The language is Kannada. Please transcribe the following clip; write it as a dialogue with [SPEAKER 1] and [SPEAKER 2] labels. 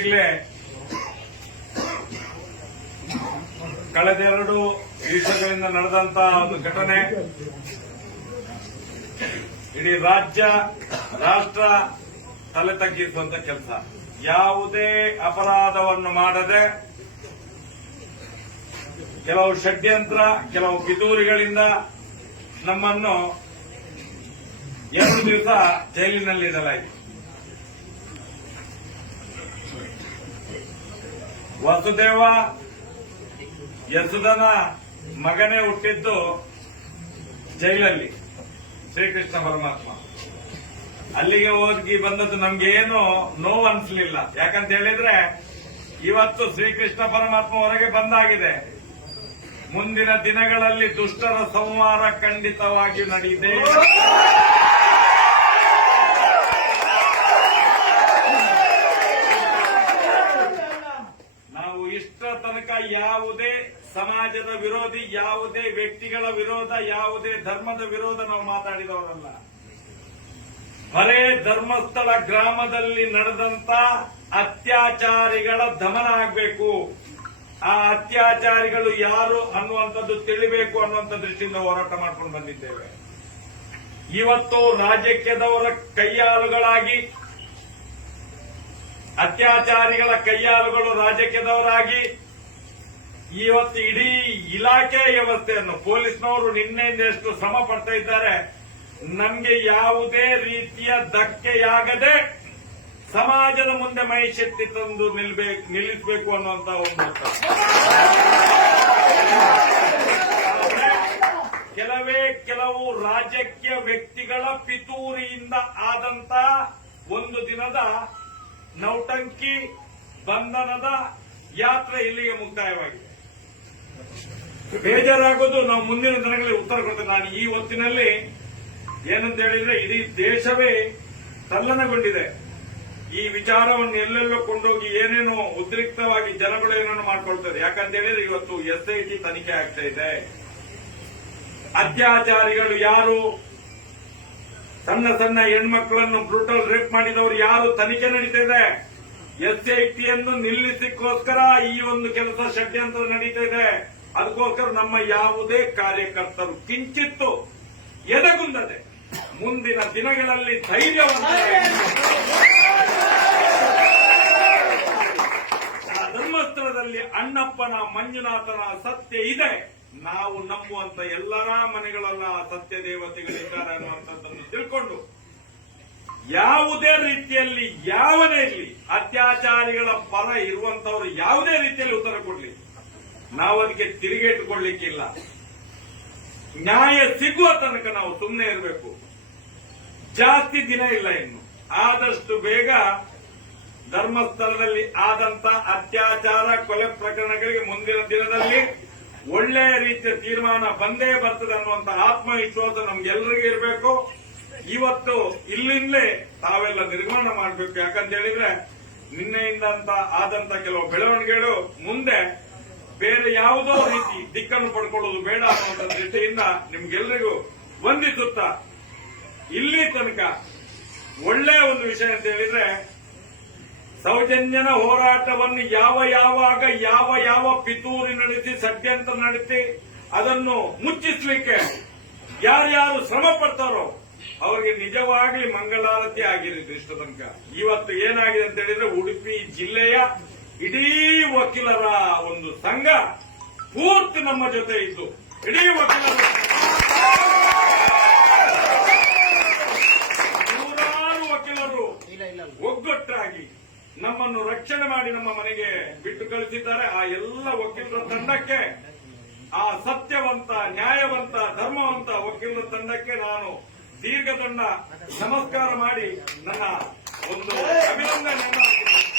[SPEAKER 1] ಈಗಾಗಲೇ ಕಳೆದೆರಡು ದಿವಸಗಳಿಂದ ನಡೆದಂತಹ ಒಂದು ಘಟನೆ ಇಡೀ ರಾಜ್ಯ ರಾಷ್ಟ್ರ ತಲೆ ತಗ್ಗಿಸುವಂತ ಕೆಲಸ ಯಾವುದೇ ಅಪರಾಧವನ್ನು ಮಾಡದೆ ಕೆಲವು ಷಡ್ಯಂತ್ರ ಕೆಲವು ಪಿತೂರಿಗಳಿಂದ ನಮ್ಮನ್ನು ಎರಡು ದಿವಸ ಜೈಲಿನಲ್ಲಿ ವಸುದೇವ ಯಸುದನ ಮಗನೇ ಹುಟ್ಟಿದ್ದು ಜೈಲಲ್ಲಿ ಶ್ರೀಕೃಷ್ಣ ಪರಮಾತ್ಮ ಅಲ್ಲಿಗೆ ಹೋಗಿ ಬಂದದ್ದು ನಮ್ಗೇನು ನೋವು ಅನ್ಸಲಿಲ್ಲ ಯಾಕಂತ ಹೇಳಿದ್ರೆ ಇವತ್ತು ಶ್ರೀಕೃಷ್ಣ ಪರಮಾತ್ಮ ಹೊರಗೆ ಬಂದಾಗಿದೆ ಮುಂದಿನ ದಿನಗಳಲ್ಲಿ ದುಷ್ಟರ ಸಂವಾರ ಖಂಡಿತವಾಗಿ ನಡೆಯಿದೆ ತನಕ ಯಾವುದೇ ಸಮಾಜದ ವಿರೋಧಿ ಯಾವುದೇ ವ್ಯಕ್ತಿಗಳ ವಿರೋಧ ಯಾವುದೇ ಧರ್ಮದ ವಿರೋಧ ನಾವು ಮಾತಾಡಿದವರಲ್ಲ ಬರೇ ಧರ್ಮಸ್ಥಳ ಗ್ರಾಮದಲ್ಲಿ ನಡೆದಂತ ಅತ್ಯಾಚಾರಿಗಳ ದಮನ ಆಗಬೇಕು ಆ ಅತ್ಯಾಚಾರಿಗಳು ಯಾರು ಅನ್ನುವಂಥದ್ದು ತಿಳಿಬೇಕು ಅನ್ನುವಂಥ ದೃಷ್ಟಿಯಿಂದ ಹೋರಾಟ ಮಾಡಿಕೊಂಡು ಬಂದಿದ್ದೇವೆ ಇವತ್ತು ರಾಜಕೀಯದವರ ಕೈಯಾಳುಗಳಾಗಿ ಅತ್ಯಾಚಾರಿಗಳ ಕೈಯಾಳುಗಳು ರಾಜಕೀಯದವರಾಗಿ ಇವತ್ತು ಇಡೀ ಇಲಾಖೆ ವ್ಯವಸ್ಥೆಯನ್ನು ಪೊಲೀಸ್ನವರು ನಿನ್ನೆಯಿಂದ ಎಷ್ಟು ಶ್ರಮ ಪಡ್ತಾ ಇದ್ದಾರೆ ನಮಗೆ ಯಾವುದೇ ರೀತಿಯ ಧಕ್ಕೆಯಾಗದೆ ಸಮಾಜದ ಮುಂದೆ ಮೈಶಕ್ತಿ ತಂದು ನಿಲ್ಬೇಕು ನಿಲ್ಲಿಸಬೇಕು ಅನ್ನುವಂತ ಒಂದು ಕೆಲವೇ ಕೆಲವು ರಾಜಕೀಯ ವ್ಯಕ್ತಿಗಳ ಪಿತೂರಿಯಿಂದ ಆದಂತ ಒಂದು ದಿನದ ನೌಟಂಕಿ ಬಂಧನದ ಯಾತ್ರೆ ಇಲ್ಲಿಗೆ ಮುಕ್ತಾಯವಾಗಿದೆ ಬೇಜಾರಾಗೋದು ನಾವು ಮುಂದಿನ ದಿನಗಳಲ್ಲಿ ಉತ್ತರ ಕೊಡ್ತೇವೆ ನಾನು ಈ ಹೊತ್ತಿನಲ್ಲಿ ಏನಂತ ಹೇಳಿದ್ರೆ ಇಡೀ ದೇಶವೇ ತಲ್ಲನಗೊಂಡಿದೆ ಈ ವಿಚಾರವನ್ನು ಎಲ್ಲೆಲ್ಲೋ ಕೊಂಡೋಗಿ ಏನೇನೋ ಉದ್ರಿಕ್ತವಾಗಿ ಜನಗಳು ಏನೇನೋ ಮಾಡ್ಕೊಳ್ತಾರೆ ಯಾಕಂತ ಹೇಳಿದ್ರೆ ಇವತ್ತು ಎಸ್ಐಟಿ ತನಿಖೆ ಆಗ್ತಾ ಇದೆ ಅತ್ಯಾಚಾರಿಗಳು ಯಾರು ಸಣ್ಣ ಸಣ್ಣ ಹೆಣ್ಮಕ್ಳನ್ನು ಬ್ರೂಟಲ್ ರೇಪ್ ಮಾಡಿದವರು ಯಾರು ತನಿಖೆ ನಡೀತಾ ಇದೆ ಎಸ್ಐಟಿಯನ್ನು ನಿಲ್ಲಿಸಿಕೋಸ್ಕರ ಈ ಒಂದು ಕೆಲಸ ಷಡ್ಯಂತ್ರ ನಡೀತಾ ಇದೆ ಅದಕ್ಕೋಸ್ಕರ ನಮ್ಮ ಯಾವುದೇ ಕಾರ್ಯಕರ್ತರು ಕಿಂಚಿತ್ತು ಎದಗುಂದದೆ ಮುಂದಿನ ದಿನಗಳಲ್ಲಿ ಧೈರ್ಯವನ್ನು ಧರ್ಮಸ್ಥಳದಲ್ಲಿ ಅಣ್ಣಪ್ಪನ ಮಂಜುನಾಥನ ಸತ್ಯ ಇದೆ ನಾವು ನಂಬುವಂತ ಎಲ್ಲರ ಮನೆಗಳಲ್ಲ ಸತ್ಯ ದೇವತೆಗಳಿದ್ದಾರೆ ಅನ್ನುವಂಥದ್ದನ್ನು ತಿಳ್ಕೊಂಡು ಯಾವುದೇ ರೀತಿಯಲ್ಲಿ ಯಾವನೇ ಇರಲಿ ಅತ್ಯಾಚಾರಿಗಳ ಪರ ಇರುವಂತವರು ಯಾವುದೇ ರೀತಿಯಲ್ಲಿ ಉತ್ತರ ಕೊಡಲಿ ನಾವು ಅದಕ್ಕೆ ತಿರುಗೇಟುಕೊಳ್ಳಿಕ್ಕಿಲ್ಲ ನ್ಯಾಯ ಸಿಗುವ ತನಕ ನಾವು ಸುಮ್ಮನೆ ಇರಬೇಕು ಜಾಸ್ತಿ ದಿನ ಇಲ್ಲ ಇನ್ನು ಆದಷ್ಟು ಬೇಗ ಧರ್ಮಸ್ಥಳದಲ್ಲಿ ಆದಂತ ಅತ್ಯಾಚಾರ ಕೊಲೆ ಪ್ರಕರಣಗಳಿಗೆ ಮುಂದಿನ ದಿನದಲ್ಲಿ ಒಳ್ಳೆಯ ರೀತಿಯ ತೀರ್ಮಾನ ಬಂದೇ ಬರ್ತದೆ ಅನ್ನುವಂಥ ಆತ್ಮವಿಶ್ವಾಸ ನಮ್ಗೆಲ್ಲರಿಗೂ ಇರಬೇಕು ಇವತ್ತು ಇಲ್ಲಿಂದಲೇ ತಾವೆಲ್ಲ ನಿರ್ಮಾಣ ಮಾಡಬೇಕು ಯಾಕಂತ ಹೇಳಿದ್ರೆ ನಿನ್ನೆಯಿಂದ ಆದಂತ ಕೆಲವು ಬೆಳವಣಿಗೆಗಳು ಮುಂದೆ ಬೇರೆ ಯಾವುದೋ ರೀತಿ ದಿಕ್ಕನ್ನು ಪಡ್ಕೊಳ್ಳೋದು ಬೇಡ ಅನ್ನುವಂಥ ದೃಷ್ಟಿಯಿಂದ ನಿಮ್ಗೆಲ್ಲರಿಗೂ ವಂದಿಸುತ್ತಾ ಇಲ್ಲಿ ತನಕ ಒಳ್ಳೆಯ ಒಂದು ವಿಷಯ ಅಂತ ಹೇಳಿದ್ರೆ ಸೌಜನ್ಯನ ಹೋರಾಟವನ್ನು ಯಾವ ಯಾವಾಗ ಯಾವ ಯಾವ ಪಿತೂರಿ ನಡೆಸಿ ಸದ್ಯಂತ ನಡೆಸಿ ಅದನ್ನು ಮುಚ್ಚಿಸಲಿಕ್ಕೆ ಯಾರ್ಯಾರು ಶ್ರಮ ಪಡ್ತಾರೋ ಅವರಿಗೆ ನಿಜವಾಗಿ ಮಂಗಳಾರತಿ ಆಗಿರಲಿ ಇಷ್ಟು ತನಕ ಇವತ್ತು ಏನಾಗಿದೆ ಅಂತ ಹೇಳಿದ್ರೆ ಉಡುಪಿ ಜಿಲ್ಲೆಯ ಇಡೀ ವಕೀಲರ ಒಂದು ಸಂಘ ಪೂರ್ತಿ ನಮ್ಮ ಜೊತೆ ಇದ್ದು ಇಡೀ ವಕೀಲರ ನೂರಾರು ವಕೀಲರು ಒಗ್ಗಟ್ಟಾಗಿ ನಮ್ಮನ್ನು ರಕ್ಷಣೆ ಮಾಡಿ ನಮ್ಮ ಮನೆಗೆ ಬಿಟ್ಟು ಕಳಿಸಿದ್ದಾರೆ ಆ ಎಲ್ಲ ವಕೀಲರ ತಂಡಕ್ಕೆ ಆ ಸತ್ಯವಂತ ನ್ಯಾಯವಂತ ಧರ್ಮವಂತ ವಕೀಲರ ತಂಡಕ್ಕೆ ನಾನು ದೀರ್ಘ ತಂಡ ನಮಸ್ಕಾರ ಮಾಡಿ ನನ್ನ ಒಂದು ಅಭಿನಂದನೆಯನ್ನು